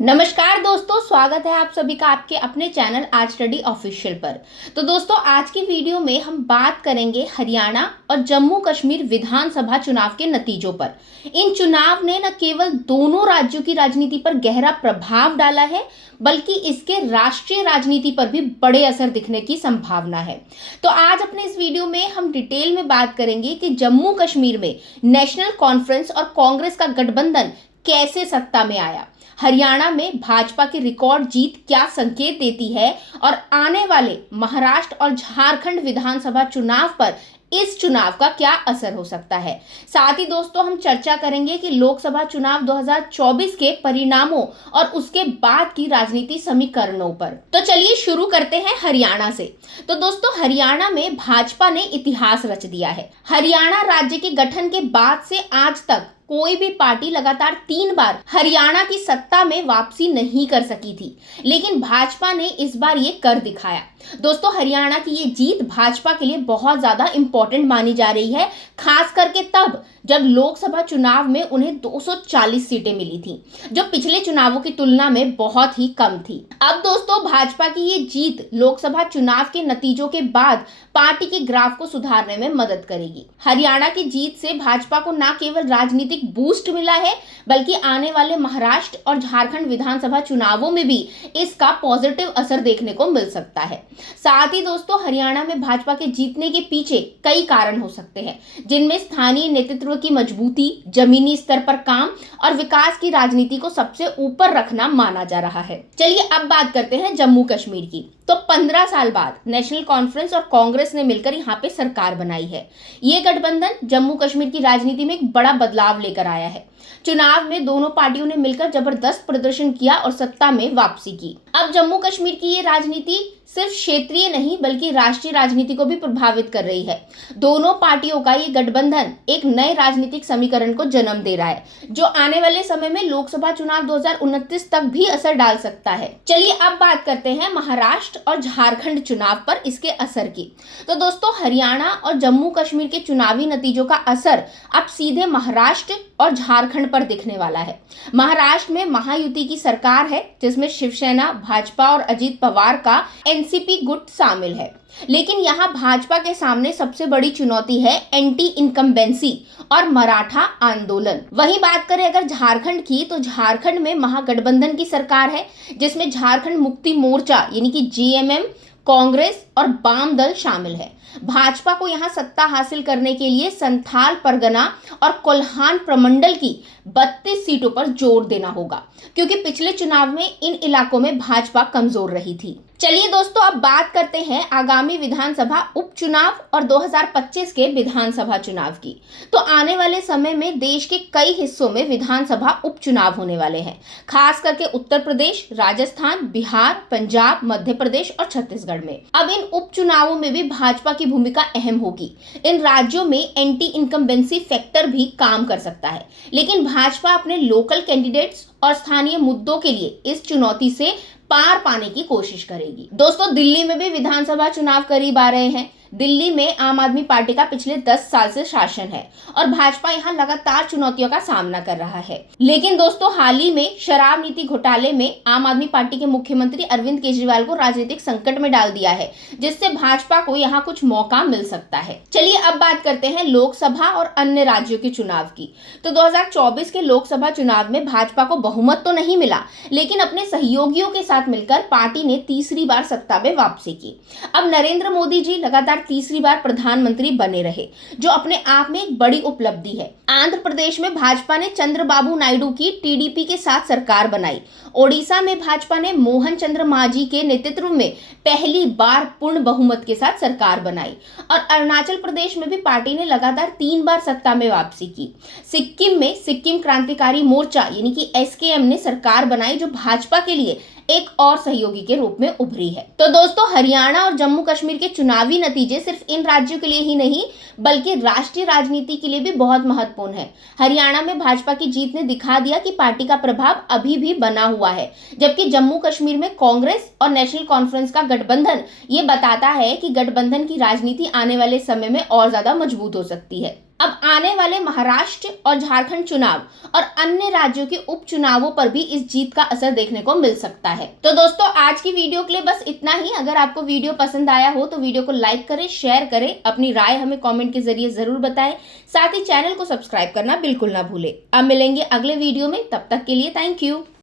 नमस्कार दोस्तों, स्वागत है आप सभी का आपके अपने चैनल आज स्टडी ऑफिशियल पर। तो दोस्तों, आज की वीडियो में हम बात करेंगे हरियाणा और जम्मू कश्मीर विधानसभा चुनाव के नतीजों पर। इन चुनाव ने न केवल दोनों राज्यों की राजनीति पर गहरा प्रभाव डाला है, बल्कि इसके राष्ट्रीय राजनीति पर भी बड़े असर दिखने की संभावना है। तो आज अपने इस वीडियो में हम डिटेल में बात करेंगे कि जम्मू कश्मीर में नेशनल कॉन्फ्रेंस और कांग्रेस का गठबंधन कैसे सत्ता में आया, हरियाणा में भाजपा की रिकॉर्ड जीत क्या संकेत देती है और आने वाले महाराष्ट्र और झारखंड विधानसभा चुनाव पर इस चुनाव का क्या असर हो सकता है। साथ ही दोस्तों, हम चर्चा करेंगे कि लोकसभा चुनाव 2024 के परिणामों और उसके बाद की राजनीति समीकरणों पर। तो चलिए शुरू करते हैं हरियाणा से। तो दोस्तों, हरियाणा में भाजपा ने इतिहास रच दिया है। हरियाणा राज्य के गठन के बाद से आज तक कोई भी पार्टी लगातार 3 बार हरियाणा की सत्ता में वापसी नहीं कर सकी थी, लेकिन भाजपा ने इस बार ये कर दिखाया। दोस्तों, हरियाणा की ये जीत भाजपा के लिए बहुत ज्यादा इंपॉर्टेंट मानी जा रही है, खास करके तब जब लोकसभा चुनाव में उन्हें 240 सीटें मिली थी, जो पिछले चुनावों की तुलना में बहुत ही कम थी। अब दोस्तों, भाजपा की ये जीत लोकसभा चुनाव के नतीजों के बाद पार्टी के ग्राफ को सुधारने में मदद करेगी। हरियाणा की जीत से भाजपा को न केवल राजनीतिक बूस्ट मिला है, बल्कि आने वाले महाराष्ट्र और झारखंड विधानसभा चुनावों में भी इसका पॉजिटिव असर देखने को मिल सकता है। साथ ही दोस्तों, हरियाणा में भाजपा के जीतने के पीछे कई कारण हो सकते हैं, जिनमें स्थानीय नेतृत्व की मजबूती, जमीनी स्तर पर काम और विकास की राजनीति को सबसे ऊपर रखना माना जा रहा है। चलिए अब बात करते हैं जम्मू कश्मीर की। तो 15 साल बाद नेशनल कॉन्फ्रेंस और कांग्रेस ने मिलकर यहाँ पे सरकार बनाई है। ये गठबंधन जम्मू कश्मीर की राजनीति में एक बड़ा बदलाव लेकर आया है। चुनाव में दोनों पार्टियों ने मिलकर जबरदस्त प्रदर्शन किया और सत्ता में वापसी की। अब जम्मू कश्मीर की ये राजनीति सिर्फ क्षेत्रीय नहीं बल्कि राष्ट्रीय राजनीति को भी प्रभावित कर रही है। दोनों पार्टियों का ये गठबंधन एक नए राजनीतिक समीकरण को जन्म दे रहा है, जो आने वाले समय में लोकसभा चुनाव 2029 तक भी असर डाल सकता है। चलिए अब बात करते हैं महाराष्ट्र और झारखंड चुनाव पर इसके असर की। तो दोस्तों, हरियाणा और जम्मू कश्मीर के चुनावी नतीजों का असर अब सीधे महाराष्ट्र और झारखंड पर दिखने वाला है। महाराष्ट्र में महायुति की सरकार है, जिसमें शिवसेना, भाजपा और अजीत पवार का एनसीपी गुट शामिल है। लेकिन यहाँ भाजपा के सामने सबसे बड़ी चुनौती है एंटी इनकम्बेंसी और मराठा आंदोलन। वहीं बात करें अगर झारखंड की, तो झारखंड में महागठबंधन की सरकार है, जिसमें झारखंड मुक्ति मोर्चा यानी कि जेएमएम, कांग्रेस और वाम दल शामिल है। भाजपा को यहां सत्ता हासिल करने के लिए संथाल परगना और कोल्हान प्रमंडल की 32 सीटों पर जोर देना होगा, क्योंकि पिछले चुनाव में इन इलाकों में भाजपा कमजोर रही थी। चलिए दोस्तों, अब बात करते हैं आगामी विधानसभा उपचुनाव और 2025 के विधानसभा चुनाव की। तो आने वाले समय में देश के कई हिस्सों में विधानसभा उपचुनाव होने वाले हैं, खास करके उत्तर प्रदेश, राजस्थान, बिहार, पंजाब, मध्य प्रदेश और छत्तीसगढ़ में। अब इन उपचुनावों में भी भाजपा की भूमिका अहम होगी। इन राज्यों में एंटी इनकम्बेंसी फैक्टर भी काम कर सकता है, लेकिन भाजपा अपने लोकल कैंडिडेट्स और स्थानीय मुद्दों के लिए इस चुनौती से पार पाने की कोशिश करेगी। दोस्तों, दिल्ली में भी विधानसभा चुनाव करीब आ रहे हैं। दिल्ली में आम आदमी पार्टी का पिछले 10 साल से शासन है और भाजपा यहां लगातार चुनौतियों का सामना कर रहा है। लेकिन दोस्तों, हाल ही में शराब नीति घोटाले में आम आदमी पार्टी के मुख्यमंत्री अरविंद केजरीवाल को राजनीतिक संकट में डाल दिया है, जिससे भाजपा को यहां कुछ मौका मिल सकता है। चलिए अब बात करते हैं लोकसभा और अन्य राज्यों के चुनाव की। तो 2024 के लोकसभा चुनाव में भाजपा को बहुमत तो नहीं मिला, लेकिन अपने सहयोगियों के साथ मिलकर पार्टी ने तीसरी बार सत्ता में वापसी की। अब नरेंद्र मोदी जी लगातार तीसरी बार प्रधानमंत्री बने रहे, जो अपने आप में एक बड़ी उपलब्धि है। आंध्र प्रदेश में भाजपा ने चंद्रबाबू नायडू की टीडीपी के साथ सरकार बनाई। ओडिशा में भाजपा ने मोहन चंद्र मांझी के नेतृत्व में पहली बार पूर्ण बहुमत के साथ सरकार बनाई और अरुणाचल प्रदेश में भी पार्टी ने लगातार 3 बार सत्ता में वापसी की। सिक्किम में सिक्किम क्रांतिकारी मोर्चा यानी कि एसकेएम ने सरकार बनाई, जो भाजपा के लिए एक और सहयोगी के रूप में उभरी है। तो दोस्तों, हरियाणा और जम्मू कश्मीर के चुनावी नतीजे सिर्फ इन राज्यों के लिए ही नहीं बल्कि राष्ट्रीय राजनीति के लिए भी बहुत महत्वपूर्ण है। हरियाणा में भाजपा की जीत ने दिखा दिया कि पार्टी का प्रभाव अभी भी बना हुआ है, जबकि जम्मू कश्मीर में कांग्रेस और नेशनल कॉन्फ्रेंस का गठबंधन ये बताता है कि गठबंधन की राजनीति आने वाले समय में और ज्यादा मजबूत हो सकती है। अब आने वाले महाराष्ट्र और झारखंड चुनाव और अन्य राज्यों के उपचुनावों पर भी इस जीत का असर देखने को मिल सकता है। तो दोस्तों आज की वीडियो के लिए बस इतना ही। अगर आपको वीडियो पसंद आया हो तो वीडियो को लाइक करें, शेयर करें, अपनी राय हमें कमेंट के जरिए जरूर बताएं। साथ ही चैनल को सब्सक्राइब करना बिल्कुल ना भूलें। अब मिलेंगे अगले वीडियो में, तब तक के लिए थैंक यू।